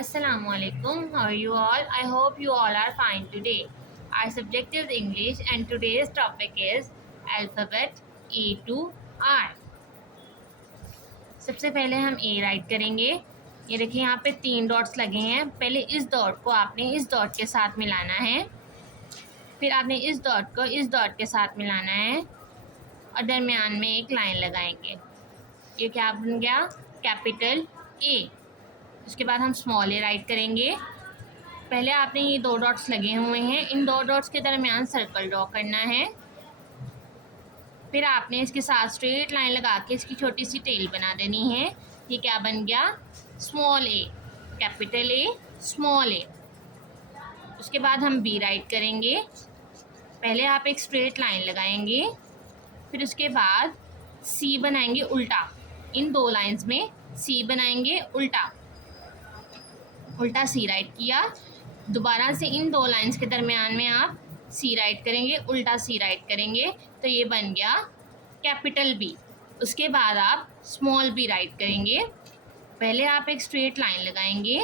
Assalamualaikum. How are you all? I hope you all are fine today. Our subject is English and today's topic is alphabet A to R. सबसे पहले हम A right करेंगे। ये देखिए यहाँ पे 3 dots लगे हैं। पहले इस डॉट को आपने इस डॉट के साथ मिलाना है, फिर आपने इस डॉट को इस डॉट के साथ मिलाना है और दरमियान में एक लाइन लगाएंगे। ये क्या बन गया? Capital A। उसके बाद हम स्मॉल ए राइट करेंगे। पहले आपने ये 2 डॉट्स लगे हुए हैं, इन 2 डॉट्स के दरमियान सर्कल ड्रॉ करना है। फिर आपने इसके साथ स्ट्रेट लाइन लगा के इसकी छोटी सी टेल बना देनी है। ये क्या बन गया? Small A, capital A, small A. उसके बाद हम बी राइट करेंगे। पहले आप एक स्ट्रेट लाइन लगाएंगे, फिर उसके बाद सी बनाएंगे उल्टा। इन 2 लाइंस में सी बनाएंगे उल्टा, उल्टा सी राइट किया। दोबारा से इन 2 लाइंस के दरमियान में आप सी राइट करेंगे, उल्टा सी राइट करेंगे, तो ये बन गया कैपिटल बी। उसके बाद आप स्मॉल बी राइट करेंगे। पहले आप एक स्ट्रेट लाइन लगाएंगे,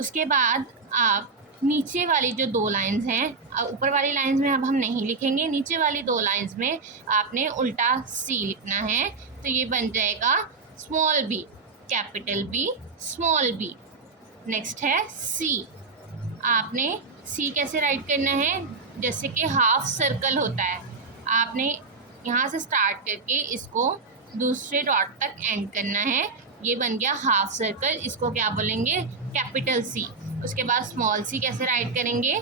उसके बाद आप नीचे वाली जो 2 लाइंस हैं, ऊपर वाली लाइंस में अब हम नहीं लिखेंगे, नीचे वाली 2 लाइंस में आपने उल्टा सी लिखना है, तो ये बन जाएगा small B, capital B, small B. Next है सी। आपने सी कैसे राइट करना है? जैसे कि हाफ सर्कल होता है, आपने यहाँ से स्टार्ट करके इसको दूसरे डॉट तक एंड करना है। ये बन गया हाफ सर्कल, इसको क्या बोलेंगे? Capital C. उसके बाद स्मॉल सी कैसे राइट करेंगे?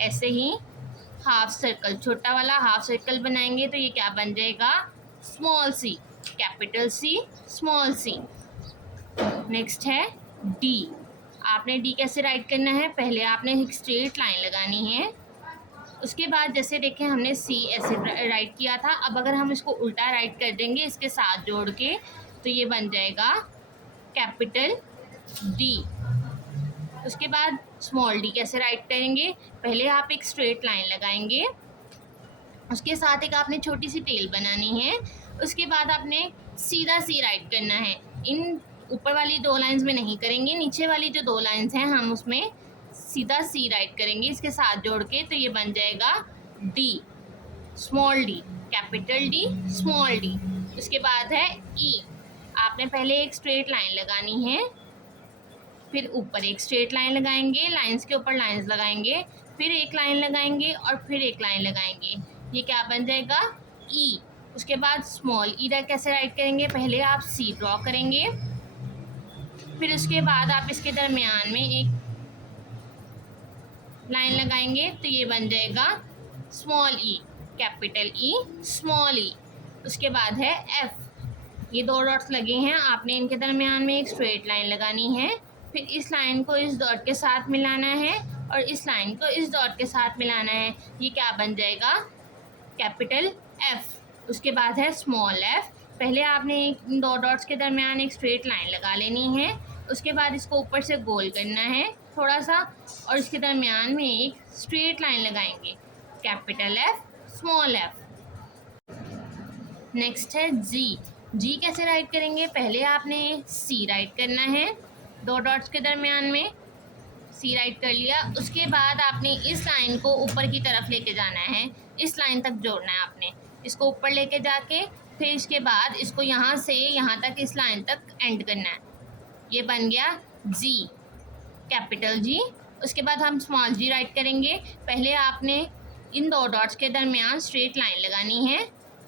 ऐसे ही हाफ सर्कल, छोटा वाला हाफ सर्कल बनाएंगे, तो ये क्या बन जाएगा? Small C, capital C, small C. Next है डी। आपने डी कैसे राइट करना है? पहले आपने एक स्ट्रेट लाइन लगानी है, उसके बाद जैसे देखें हमने सी ऐसे राइट किया था, अब अगर हम इसको उल्टा राइट कर देंगे इसके साथ जोड़ के, तो ये बन जाएगा कैपिटल डी। उसके बाद स्मॉल डी कैसे राइट करेंगे? पहले आप एक स्ट्रेट लाइन लगाएंगे, उसके साथ एक आपने छोटी सी टेल बनानी है, उसके बाद आपने सीधा सी राइट करना है। इन ऊपर वाली 2 लाइंस में नहीं करेंगे, नीचे वाली जो 2 लाइंस हैं हम उसमें सीधा सी राइट करेंगे इसके साथ जोड़ के, तो ये बन जाएगा D, small D, capital D, small D. उसके बाद है ई। आपने पहले एक स्ट्रेट लाइन लगानी है, फिर ऊपर एक स्ट्रेट लाइन लगाएंगे, लाइंस के ऊपर लाइंस लगाएंगे, फिर एक लाइन लगाएंगे और फिर एक लाइन लगाएंगे। ये क्या बन जाएगा? ई। उसके बाद स्मॉल ई कैसे राइट करेंगे? पहले आप सी ड्रॉ करेंगे, फिर उसके बाद आप इसके दरमियान में एक लाइन लगाएंगे, तो ये बन जाएगा स्मॉल ई, कैपिटल ई, स्मॉल ई। उसके बाद है एफ। ये 2 डॉट्स लगे हैं, आपने इनके दरमियान में एक स्ट्रेट लाइन लगानी है, फिर इस लाइन को इस डॉट के साथ मिलाना है और इस लाइन को इस डॉट के साथ मिलाना है। ये क्या बन जाएगा? Capital F. उसके बाद है स्मॉल एफ। पहले आपने इन 2 डॉट्स के दरमियान एक स्ट्रेट लाइन लगा लेनी है, उसके बाद इसको ऊपर से गोल करना है थोड़ा सा और इसके दरमियान में एक स्ट्रेट लाइन लगाएंगे, capital F, small F. Next है जी। जी कैसे राइट करेंगे? पहले आपने सी राइट करना है, 2 डॉट्स के दरमियान में सी राइट कर लिया, उसके बाद आपने इस लाइन को ऊपर की तरफ लेके जाना है, इस लाइन तक जोड़ना है आपने, इसको ऊपर लेके जाके फिर इसके बाद इसको यहाँ से यहाँ तक इस लाइन तक एंड करना है। ये बन गया जी, कैपिटल जी। उसके बाद हम स्मॉल जी राइट करेंगे। पहले आपने इन 2 डॉट्स के दरमियान स्ट्रेट लाइन लगानी है,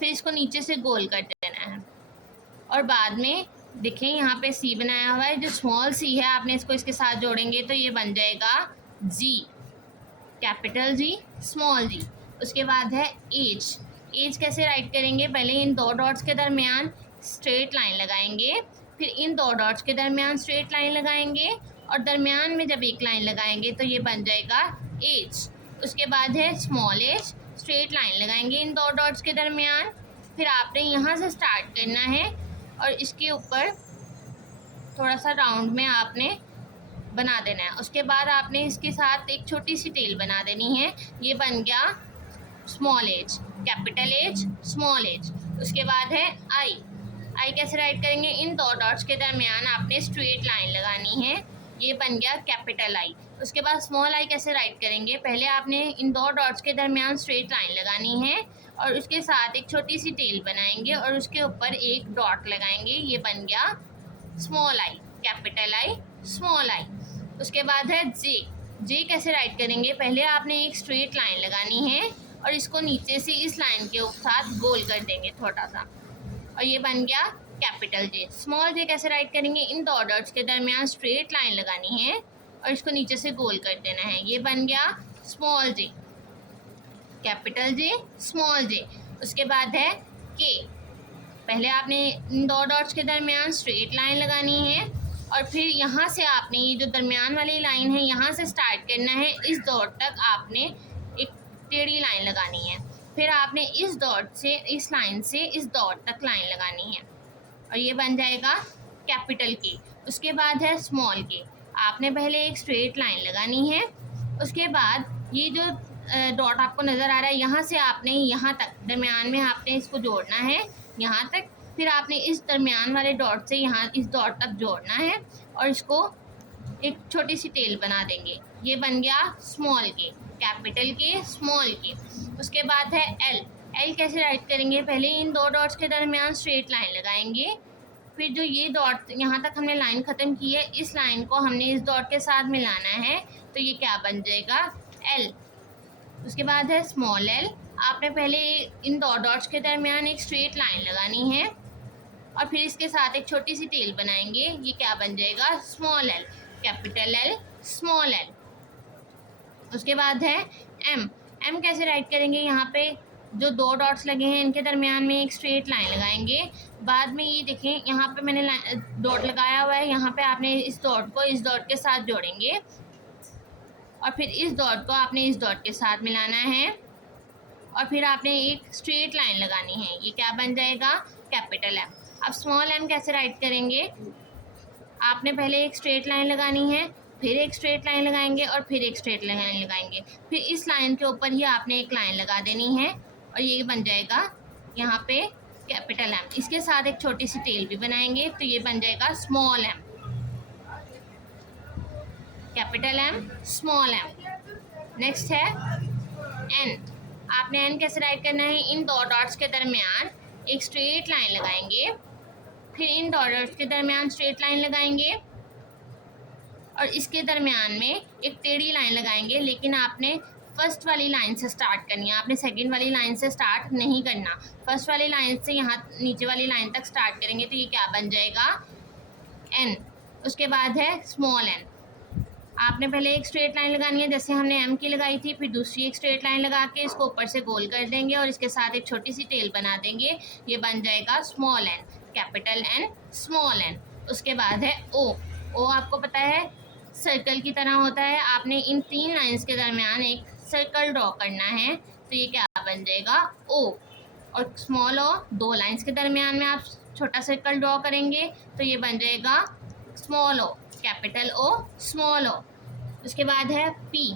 फिर इसको नीचे से गोल कर देना है और बाद में देखें यहाँ पे सी बनाया हुआ है, जो स्मॉल सी है आपने इसको इसके साथ जोड़ेंगे, तो ये बन जाएगा जी, कैपिटल जी, स्मॉल जी। उसके बाद है एच। एच कैसे राइट करेंगे? पहले इन 2 डॉट्स के दरमियान स्ट्रेट लाइन लगाएंगे, फिर इन 2 डॉट्स के दरमियान स्ट्रेट लाइन लगाएंगे और दरमियान में जब एक लाइन लगाएंगे तो ये बन जाएगा एच। उसके बाद है स्मॉल एच। स्ट्रेट लाइन लगाएंगे इन 2 डॉट्स के दरमियान, फिर आपने यहाँ से स्टार्ट करना है और इसके ऊपर थोड़ा सा राउंड में आपने बना देना है। उसके बाद आपने इसके साथ एक छोटी सी टेल बना देनी है। ये बन गया small H, capital H, small H. उसके बाद है आई। आई कैसे राइट करेंगे? इन 2 डॉट्स के दरमियान आपने स्ट्रेट लाइन लगानी है, ये बन गया कैपिटल आई। उसके बाद स्मॉल आई कैसे राइट करेंगे, पहले आपने इन दो डॉट्स के दरमियान स्ट्रेट लाइन लगानी है और उसके साथ एक छोटी सी टेल बनाएंगे और उसके ऊपर एक डॉट लगाएंगे, ये बन गया small I, capital I, small I. उसके बाद है जे। जे कैसे राइट करेंगे, पहले आपने एक स्ट्रेट लाइन लगानी है और इसको नीचे से इस लाइन के साथ गोल कर देंगे थोड़ा सा, और ये बन गया कैपिटल जे। स्मॉल जे कैसे राइट करेंगे, इन दो डॉट्स के दरमियान स्ट्रेट लाइन लगानी है और इसको नीचे से गोल कर देना है, ये बन गया स्मॉल जे, कैपिटल जे, स्मॉल जे। उसके बाद है के। पहले आपने इन दो डॉट्स के दरमियान स्ट्रेट लाइन लगानी है और फिर यहाँ से आपने ये जो दरमियान वाली लाइन है यहाँ से स्टार्ट करना है, इस डॉट तक आपने एक टेढ़ी लाइन लगानी है, फिर आपने इस डॉट से इस लाइन से इस डॉट तक लाइन लगानी है और ये बन जाएगा कैपिटल के। उसके बाद है स्मॉल के। आपने पहले एक स्ट्रेट लाइन लगानी है, उसके बाद ये जो डॉट आपको नज़र आ रहा है यहाँ से आपने यहाँ तक दरमियान में आपने इसको जोड़ना है यहाँ तक, फिर आपने इस दरमियान वाले डॉट से यहाँ इस डॉट तक जोड़ना है और इसको एक छोटी सी टेल बना देंगे, ये बन गया स्मॉल के, कैपिटल के, स्मॉल के। उसके बाद है एल। एल कैसे राइट करेंगे, पहले इन दो डॉट्स के दरमियान स्ट्रेट लाइन लगाएंगे, फिर जो ये डॉट यहाँ तक हमने लाइन ख़त्म की है इस लाइन को हमने इस डॉट के साथ मिलाना है, तो ये क्या बन जाएगा एल। उसके बाद है स्मॉल एल। आपने पहले इन दो डॉट्स के दरमियान एक स्ट्रेट लाइन लगानी है और फिर इसके साथ एक छोटी सी टेल बनाएंगे, ये क्या बन जाएगा small L, capital L, small L. उसके बाद है एम। एम कैसे राइट करेंगे, यहाँ पे जो दो डॉट्स लगे हैं इनके दरमियान में एक स्ट्रेट लाइन लगाएंगे, बाद में ये देखें यहाँ पे मैंने डॉट लगाया हुआ है, यहाँ पे आपने इस डॉट को इस डॉट के साथ जोड़ेंगे और फिर इस डॉट को आपने इस डॉट के साथ मिलाना है और फिर आपने एक स्ट्रेट लाइन लगानी है, ये क्या बन जाएगा कैपिटल एम। अब स्मॉल एम कैसे राइट करेंगे, आपने पहले एक स्ट्रेट लाइन लगानी है, फिर एक स्ट्रेट लाइन लगाएंगे और फिर एक स्ट्रेट लाइन लगाएंगे, फिर इस लाइन के ऊपर ही आपने एक लाइन लगा देनी है और ये बन जाएगा यहाँ पे कैपिटल एम। इसके साथ एक छोटी सी टेल भी बनाएंगे, तो ये बन जाएगा small M, capital M, small M. Next है एन। आपने एन कैसे राइट करना है, इन दो डॉट्स के दरमियान एक स्ट्रेट लाइन लगाएंगे, फिर इन दो डॉट्स के दरमियान स्ट्रेट लाइन लगाएंगे और इसके दरमियान में एक टेढ़ी लाइन लगाएंगे, लेकिन आपने फर्स्ट वाली लाइन से स्टार्ट करनी है, आपने सेकंड वाली लाइन से स्टार्ट नहीं करना, फर्स्ट वाली लाइन से यहाँ नीचे वाली लाइन तक स्टार्ट करेंगे, तो ये क्या बन जाएगा एन। उसके बाद है स्मॉल एन। आपने पहले एक स्ट्रेट लाइन लगानी है जैसे हमने एम की लगाई थी, फिर दूसरी एक स्ट्रेट लाइन लगा के इसको ऊपर से गोल कर देंगे और इसके साथ एक छोटी सी टेल बना देंगे, ये बन जाएगा small N, capital N, small N. उसके बाद है ओ। ओ आपको पता है सर्कल की तरह होता है, आपने इन तीन लाइंस के दरमियान एक सर्कल ड्रॉ करना है, तो ये क्या बन जाएगा ओ। और स्मॉल ओ, दो लाइंस के दरमियान में आप छोटा सर्कल ड्रॉ करेंगे, तो ये बन जाएगा स्मॉल ओ, कैपिटल ओ, स्मॉल ओ। उसके बाद है पी।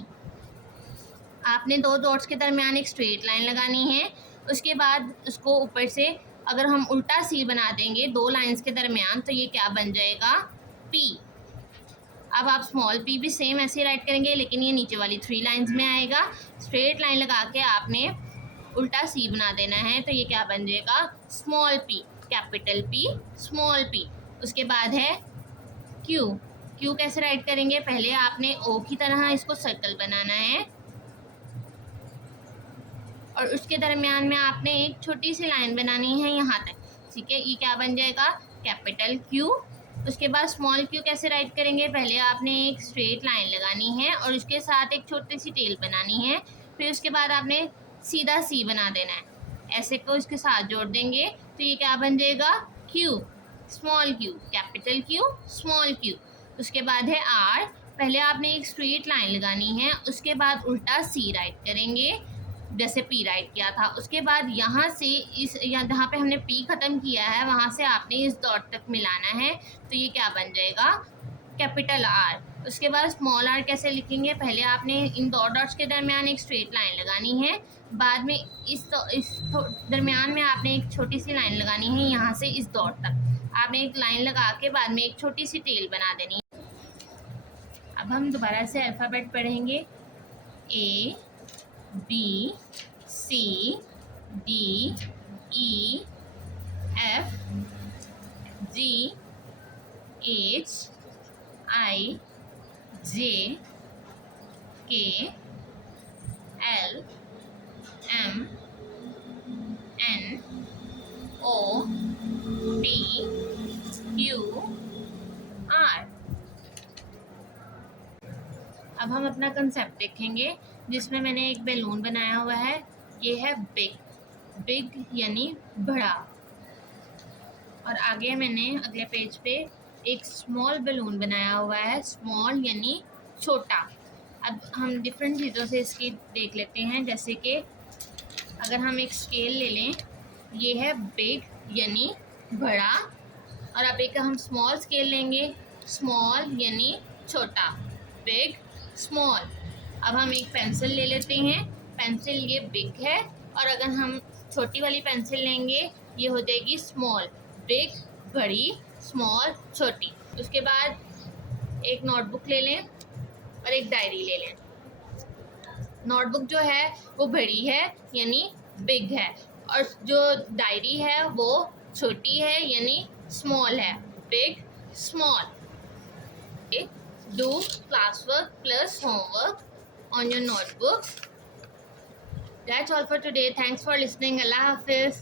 आपने दो डॉट्स के दरमियान एक स्ट्रेट लाइन लगानी है, उसके बाद उसको ऊपर से अगर हम उल्टा सी बना देंगे दो लाइंस के दरमियान, तो ये क्या बन जाएगा पी। अब आप स्मॉल पी भी सेम ऐसे राइट करेंगे, लेकिन ये नीचे वाली थ्री लाइंस में आएगा, स्ट्रेट लाइन लगा के आपने उल्टा सी बना देना है, तो ये क्या बन जाएगा small P, capital P, small P. उसके बाद है क्यू। क्यू कैसे राइट करेंगे, पहले आपने ओ की तरह इसको सर्कल बनाना है और उसके दरमियान में आपने एक छोटी सी लाइन बनानी है यहाँ तक, ठीक है, ये क्या बन जाएगा कैपिटल क्यू। उसके बाद स्मॉल क्यू कैसे राइट करेंगे, पहले आपने एक स्ट्रेट लाइन लगानी है और उसके साथ एक छोटी सी टेल बनानी है, फिर उसके बाद आपने सीधा सी बना देना है, ऐसे को इसके साथ जोड़ देंगे, तो ये क्या बन जाएगा Q, small Q, capital Q, small Q. उसके बाद है आर। पहले आपने एक स्ट्रेट लाइन लगानी है, उसके बाद उल्टा सी राइट करेंगे जैसे पी राइट किया था, उसके बाद यहाँ से इस जहाँ पे हमने पी ख़त्म किया है वहाँ से आपने इस डॉट तक मिलाना है, तो ये क्या बन जाएगा कैपिटल आर। उसके बाद स्मॉल आर कैसे लिखेंगे, पहले आपने इन दो डॉट्स के दरमियान एक स्ट्रेट लाइन लगानी है, बाद में इस दरमियान में आपने एक छोटी सी लाइन लगानी है, यहाँ से इस डॉट तक आपने एक लाइन लगा के बाद में एक छोटी सी टेल बना देनी है। अब हम दोबारा से अल्फ़ाबेट पढ़ेंगे। A B C D E F G H I J K L M N O P Q R। अब हम अपना कंसेप्ट देखेंगे जिसमें मैंने एक बैलून बनाया हुआ है। ये है बिग। बिग यानी बड़ा। और आगे मैंने अगले पेज पे एक स्मॉल बैलून बनाया हुआ है। स्मॉल यानी छोटा। अब हम डिफरेंट चीज़ों से इसकी देख लेते हैं। जैसे कि अगर हम एक स्केल ले लें, ये है बिग यानी बड़ा। और अब एक हम स्मॉल स्केल लेंगे। स्मॉल यानी छोटा। Big, small. अब हम एक पेंसिल ले लेते हैं। पेंसिल ये बिग है, और अगर हम छोटी वाली पेंसिल लेंगे ये हो जाएगी स्मॉल। बिग बड़ी, स्मॉल छोटी। उसके बाद एक नोटबुक ले लें और एक डायरी ले लें। नोटबुक जो है वो बड़ी है यानी बिग है, और जो डायरी है वो छोटी है यानी स्मॉल है। Big, small. Do classwork plus homework on your notebook. That's all for today. Thanks for listening. Allah Hafiz.